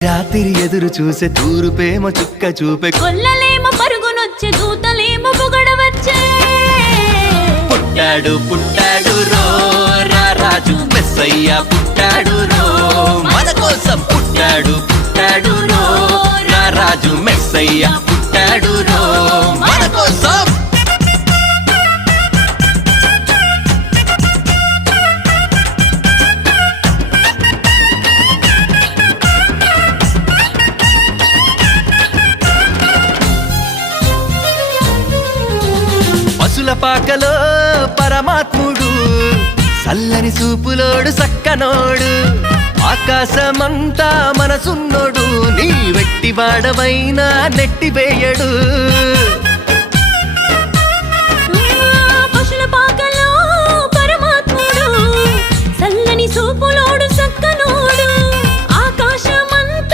రాత్రి ఎదురు చూసే తూరుపేమో చుక్క చూపే కొల్లలేమో పరుగునొచ్చే దూతలేమో పొగడవచ్చే పుట్టాడు పుట్టాడు రో రారాజు మెస్సయ్య పుట్టాడు రో మన కోసం పుట్టాడు పుట్టాడు రో రారాజు మెస్సయ్య పుట్టాడు రో మన కోసం పశుల పాకలో పరమాత్ముడు చల్లని చూపులోడు సక్కనోడు ఆకాశమంతా మనసున్నోడు నీ వెట్టి వాడవైనా నెట్టివేయడు పశుల పాకలో పరమాత్ముడు చల్లని చూపులో